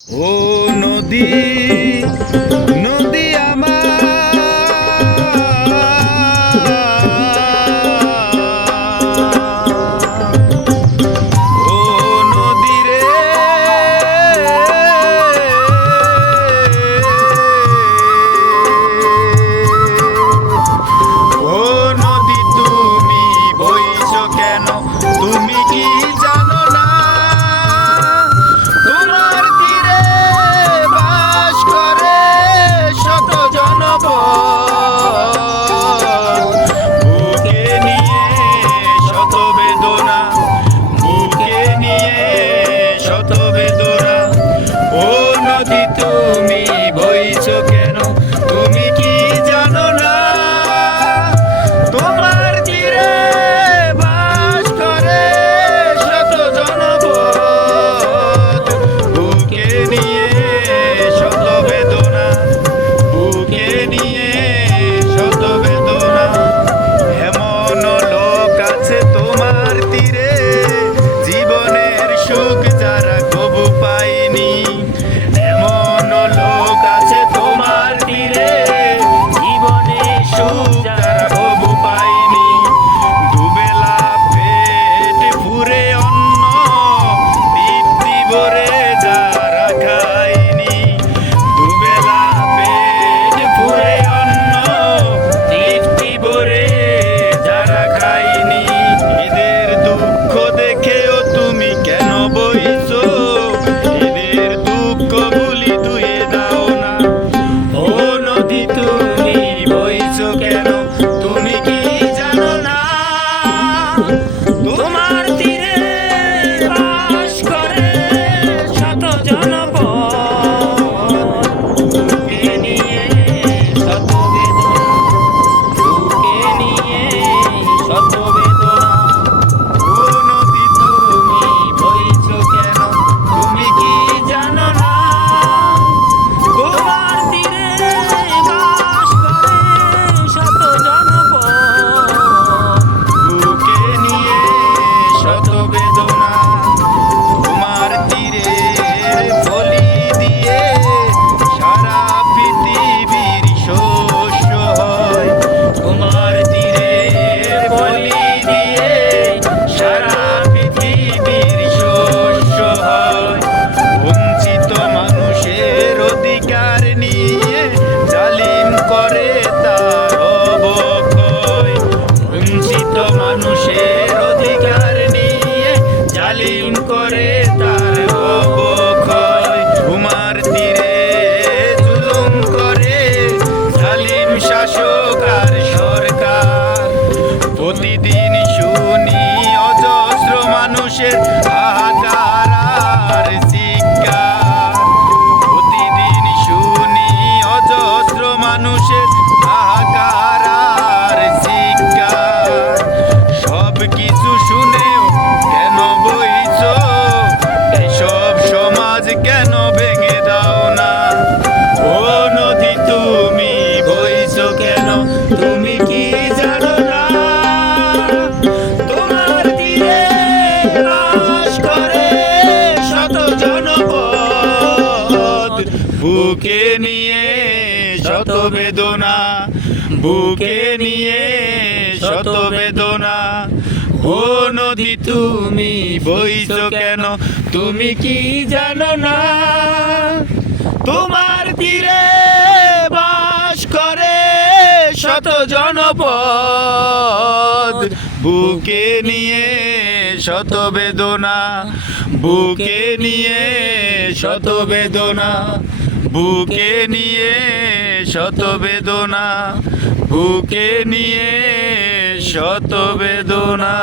ও নদী নদী ও নদী রে ও নদী তুমি বইছো কেন? তুমি কি জানো না তোমার তীরে বাস করে শত জনপদ, বুকে নিয়ে শত বেদনা, বুকে নিয়ে শত বেদনা। ও নদী তুমি বইছো কেন? তুমি কি জানো না তোমার তীরে বাস করে শত জনপদ, বুকে নিয়ে শত বেদনা, বুকে নিয়ে শত বেদনা। এমন লোক আছে তোমার তীরে জীবনের সুখ যারা কবু পায়নি, এমন লোক আছে তোমার তীরে জীবনের সুখ যারা কবু পায়নি। দুবেলা পেট পুরে অন্ন তৃপ্তি ভরে যারা খায়নি, দুবেলা পেট পুরে অন্ন তৃপ্তি ভরে যারা খায়নি। এদের দুঃখ দেখেও তুমি কেন বইছো? এদের দুঃখ ভুলি ধুয়ে দাও না। ও নদী তুমি বইছো কেন? তুমি কি জানো না তোমার তীরে বাস করে শত জনপদ, বুকে নিয়ে শত বেদনা, বুকে নিয়ে শত বেদনা। ও নদী তুমি বইছো কেন? তুমি কি জানো না তোমার তীরে বাস করে শত জনপদ, বুকে নিয়ে শত বেদনা। তোমার তীরের বলি দিয়ে সারা পৃথিবীর শস্য হয়, তোমার তীরের বলি দিয়ে সারা পৃথিবীর শস্য হয়। বঞ্চিত মানুষের অধিকার নিয়ে জালিম করে তার অবক্ষয়, বঞ্চিত মানুষের অধিকার নিয়ে জালিম করে তার অবক্ষয়। তোমার তীরে জুলুম করে জালিম শাসক আর সরকার, প্রতিদিন শুনি অজস্র মানুষের হাহাকার আর চিৎকার, প্রতিদিন শুনি অজস্র মানুষের হাহাকার আর চিৎকার। সব কিছু শুনেও কেন বইছো? এসব সমাজ কেন ভেঙে দাও না? ও নদী তুমি বইছো কেন? তুমি কি জানো না তোমার তীরে বাস করে শত জনপদ, বুকে নিয়ে শত বেদনা, বুকে নিয়ে শত বেদনা। ও নদী তুমি বইছো কেন? তুমি কি জানো না তোমার তীরে বাস করে শত জনপদ, বুকে নিয়ে শত বেদনা, বুকে নিয়ে শত বেদনা, বুকে নিয়ে শত বেদনা, বুকে নিয়ে শত বেদনা।